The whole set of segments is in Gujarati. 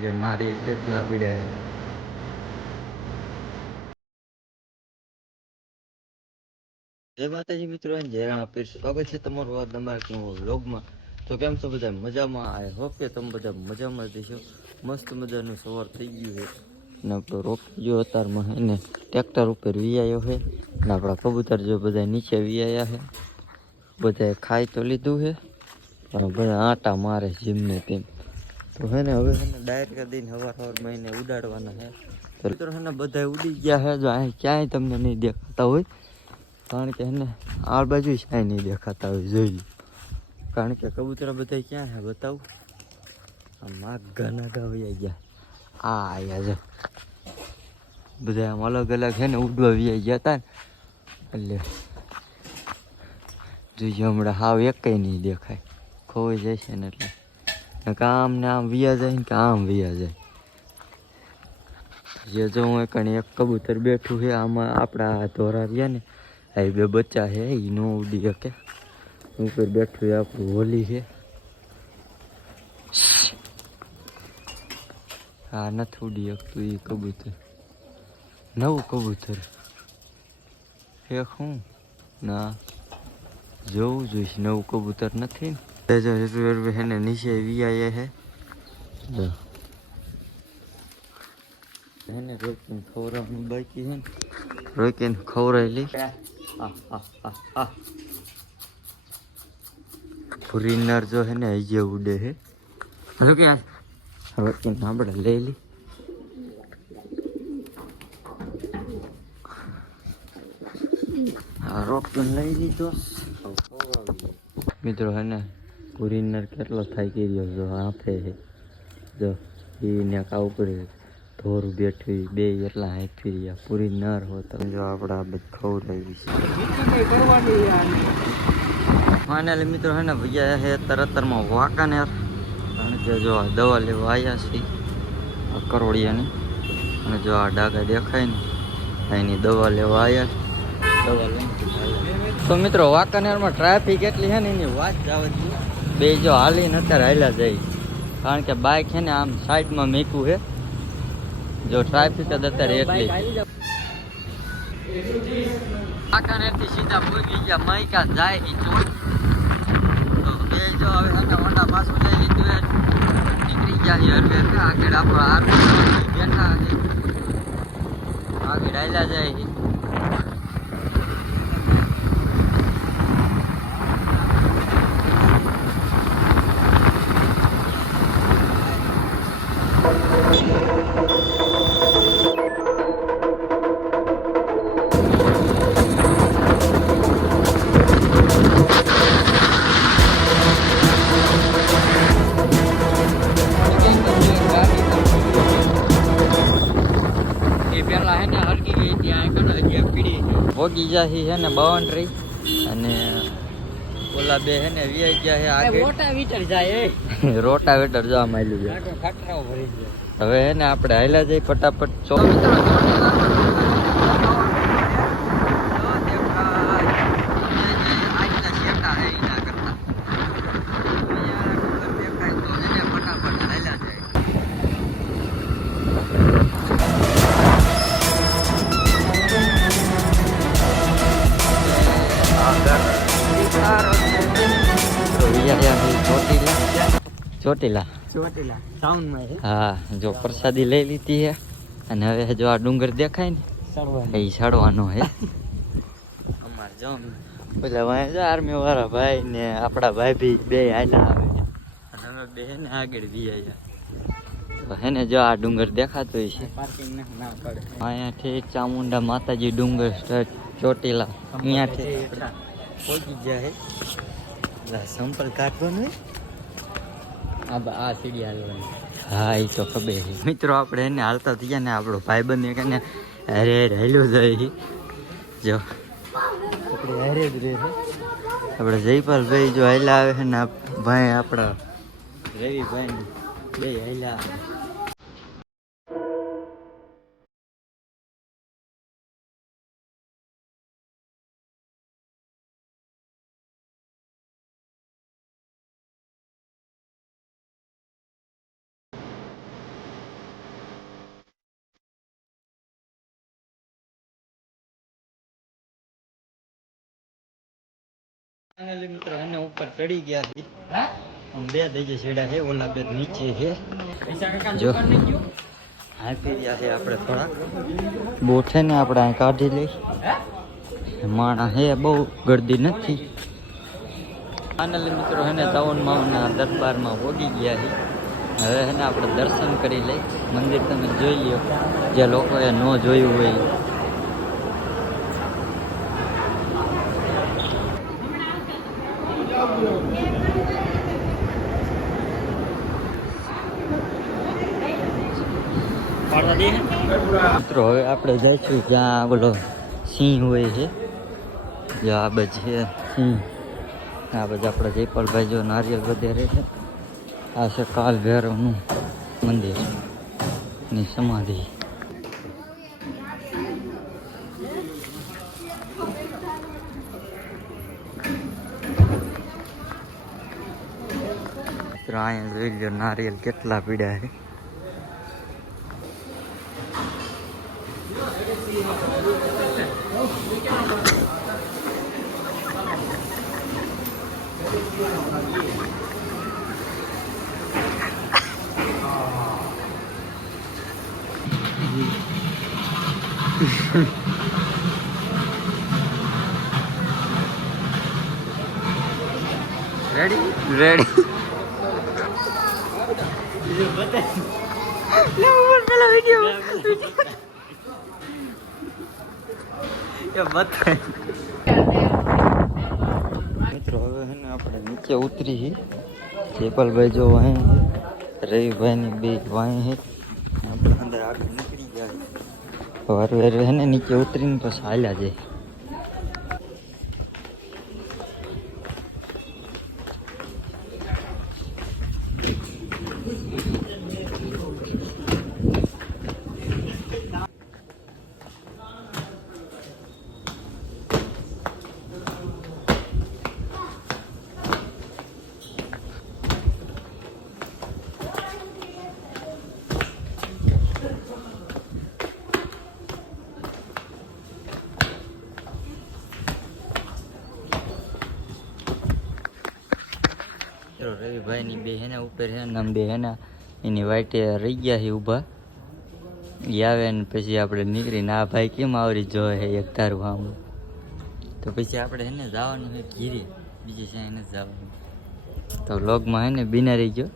ગયો મારી એટલે પીડે. જય માતાજી મિત્રો, જય રામાપીર. સ્વાગત છે તમારું આ તમારા વ્લોગમાં. તો કેમ છો બધા? મજામાં? આઈ હોપ કે તમે બધા મજામાં જશો. મસ્ત મજાનું સવાર થઈ ગયું છે ને આપણો રોકી જો અત્યારમાં એને ટ્રેક્ટર ઉપર વીઆયો છે ને આપણા કબૂતર જો બધા નીચે વીઆયા છે. બધાએ ખાઈ તો લીધું છે પણ બધા આટા મારે જીમને તેમ. તો હે ને હવે છે ને ડાયરેક્ટ દઈને સવારમાં એને ઉડાડવાના છે. તો મિત્રો છે ને બધા ઉડી ગયા છે. જો અહીં ક્યાંય તમને નહીં દેખાતા હોય કારણ કે એને આ બાજુ ક્યાંય નહીં દેખાતા હોય જોઈ. કારણ કે કબૂતર બધા ક્યાં છે બતાવું. આ માગા નાગા વયા ગયા. આ આયા છે બધા આમ અલગ અલગ છે ને ઉડવા વયા ગયા હતા ને એટલે જોઈએ હમણાં હાવ એકઈ નહીં દેખાય. ખોવાઈ જાય છે ને એટલે આમ ને આમ વિયા જાય ને કે આમ વિયા જાય. જે જો હું એક કબૂતર બેઠું છે આમાં આપણા ધોરા રહ્યા ને આ બે બચ્ચા છે એ નો ઉડી શકે. ઉપર બેઠું એ આપણું હોલી છે. હા નથી ઉડી શકતું એ કબૂતર. નવું કબૂતર એક હું ના જોવું જોઈશ. નવું કબૂતર નથી ને નીચે વીઆઈએ છે એને રોકીને ખવડાવવાનું બાકી છે ને રોકીને ખવડાવી લઈ. ફોરીનર જો છે ને જે ઉડે છે રોકીને આપણે લઈ લી. રોકીને લઈ લીધો મિત્રો. હે ને ફોરીનર કેટલો થાકી રહ્યો જો હાથે છે જો એને કા ઉપર ધોર બેઠી બે એટલા હાંફી રહ્યા. પૂરી નર હોતા જો આપણે આ બધું ખવડાવી છે. ફાઇનલી મિત્રો હે ને ભૈયા હે તરતરમાં વાંકાનેર કારણ કે જો આ દવા લેવા આવ્યા છે કરોડિયાની. અને જો આ ડાઘા દેખાય ને એની દવા લેવા આવ્યા. દવા લઈને તો મિત્રો વાંકાનેરમાં ટ્રાફિક એટલી છે ને એની વાત જવા દે. બે જો હાલીને અત્યારે હાલ્યા જાય કારણ કે બાઇક છે ને આમ સાઈડમાં મેકવું છે. જો ટ્રાફિક જ અત્યારે એટલી. વાંકાનેરથી સીધા પૂરી ગયા મહિકા જાય તો બે જો હવે હોન્ડા પાછું લઈ લીધું નીકળી ગયા છે. આગળ આપણો બેઠા આગળ હાલ્યા જાય. ભોગી જાય છે ને બાઉન્ડ્રી અને ઓલા બે છે ને વીઆઈ ગયા છે આગળ. રોટાવીટર જાય રોટાવીટર જવા માંડ્યું છે. હવે હે ને આપણે હાલ્યા જઈએ ફટાફટ. ચોટીલા હા જો પ્રસાદી લઈ લીધી છે અને હવે જો આ ડુંગર દેખાય ને એ ચડવાનો છે. અમારે જો પેલા વાય જો આર્મી વાળા ભાઈ ને આપણા ભાઈ ભી બે હાલ્યા આવે અને અમે બે ને આગળ બી આવ્યા. હે ને જો આ ડુંગર દેખાતો હોય છે અહીંયાથી ચામુંડા માતાજી ડુંગર ચોટીલા અહીંયાથી પહોંચી ગયા છે. સંપલ કાઢવાનું આ સીડી હાલવાની. હા એ તો ખબર છે મિત્રો. આપણે એને હાલતા થઈ ગયા ને આપણો ભાઈબંધ ને હારે હાલ્યો જાય. જો આપણે હારે જ રહે છે. આપણે જયપાલભાઈ જો હાલ્યા આવે છે ને ભાઈ આપણા રવિભાઈ બે હાલ્યા આવે. ફાઇનલી મિત્રો એને ઉપર ચડી ગયા છે. બે દઈએ છેડા છે, ઓલા બે નીચે છે. જો હાંફી રહ્યા છે આપણે થોડા. બોટ છે ને આપણે અહીં કાઢી લઈ. માણા હે બહુ ગરદી નથી. ફાઇનલી મિત્રો એને તાવન માવના દરબારમાં પહોંચી ગયા છે. હવે એને આપણે દર્શન કરી લઈ. મંદિર તમે જોઈ લો, જે લોકોએ ન જોયું હોય. મિત્રો હવે આપણે જઈશું જ્યાં બોલો સિંહ હોય છે. જો આ બધ છે સિંહ. આ બધા આપણે જયપાલભાઈ જો નારિયેલ વધારે છે. આ છે કાલ ભૈરવનું મંદિર ની સમાધિ. અહીંયા જોઈ લો નારિયેલ કેટલા પીડ્યા છે. રેડી રેડી મિત્રો હવે છે ને આપણે નીચે ઉતરી છીએ. જયપાલભાઈ જો વાય, રવિભાઈની બે વાય છે. આપણે અંદર આગળ નીકળી ગયા. વારે વારે છે ને નીચે ઉતરીને પછી હાલ્યા જાય. રવિભાઈની બે હેના ઉપર હે ને બે હેના એની વાઈટે રહી ગયા છે ઊભા. એ આવે ને પછી આપણે નીકળીને આ ભાઈ કેમ આવરી જોવે છે એક તારું આમ. તો પછી આપણે એને જવાનું છે ઘીરી, બીજે ક્યાંય નથી જવાનું. તો વ્લોગમાં હે ને બિના રહી ગયો.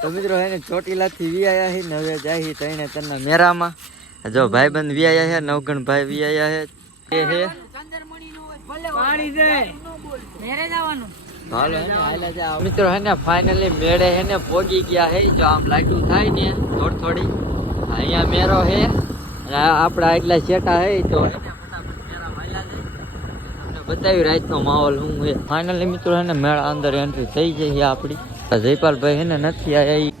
તો મિત્રો હે ને ચોટીલા થી વી આયા છે ને હવે જાય તઈને તને મેરામાં. જો ભાઈબંધ વી આયા છે, નવગણ ભાઈ વી આયા છે. એ હે મિત્રો હે ને ફાઇનલી મેળે હે ને પોગી ગયા હે. જો આમ લાઈટું થાય ને થોડી થોડી અહીંયા મેરો હે. આપડા એટલા શેટા હે તો બતાવી રાતનો માહોલ શું છે. ફાઇનલી મિત્રો હે ને મેળા અંદર એન્ટ્રી થઈ જાય આપડી. જયપાલભાઈ હે ને નથી આયા.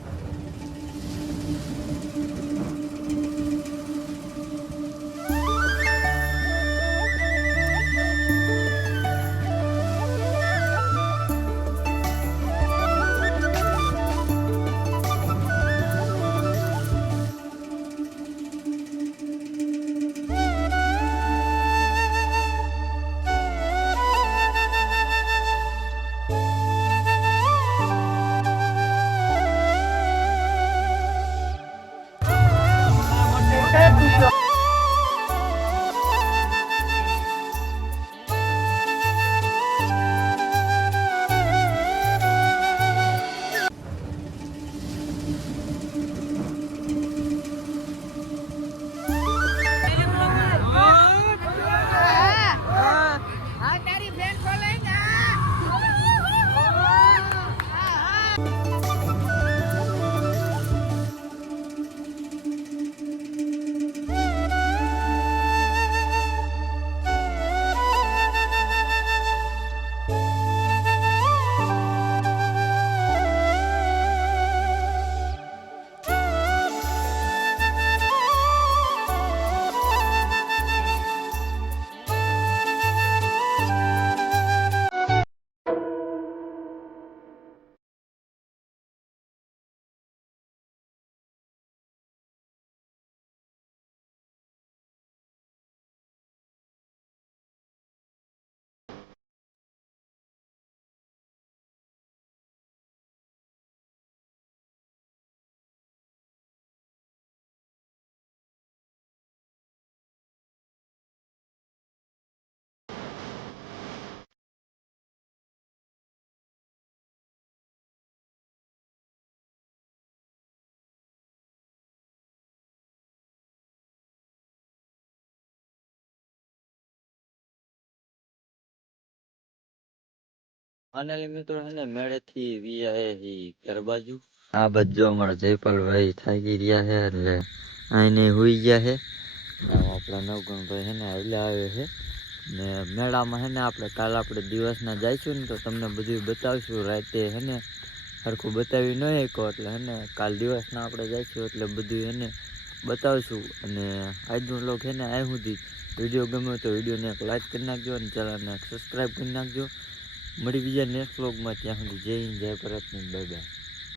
ફાઇનલી મિત્રો હે ને મેળેથી વી ઘર બાજુ આ બાજુ અમારા જયપાલભાઈ થાકી રહ્યા છે એટલે આઈને હુઈ ગયા છે. આપણા નવગણભાઈ હે ને હાલ્યા આવે છે ને મેળામાં હે ને આપણે કાલ આપણે દિવસના જઈશું ને તો તમને બધું બતાવશું. રાતે હે ને સરખું બતાવી ન શકો એટલે હે ને કાલ દિવસના આપણે જઈશું એટલે બધું હે ને બતાવશું. અને આજનો લોક હે ને આ સુધી વિડીયો ગમ્યો તો વિડીયોને એક લાઈક કરી નાખજો અને ચેનલને સબસ્ક્રાઈબ કરી નાખજો. મળી બીજા નેક્સ્ટ વ્લોગમાં. ત્યાં સુધી જય હિન્દ, જય ભારત, બાય બાય.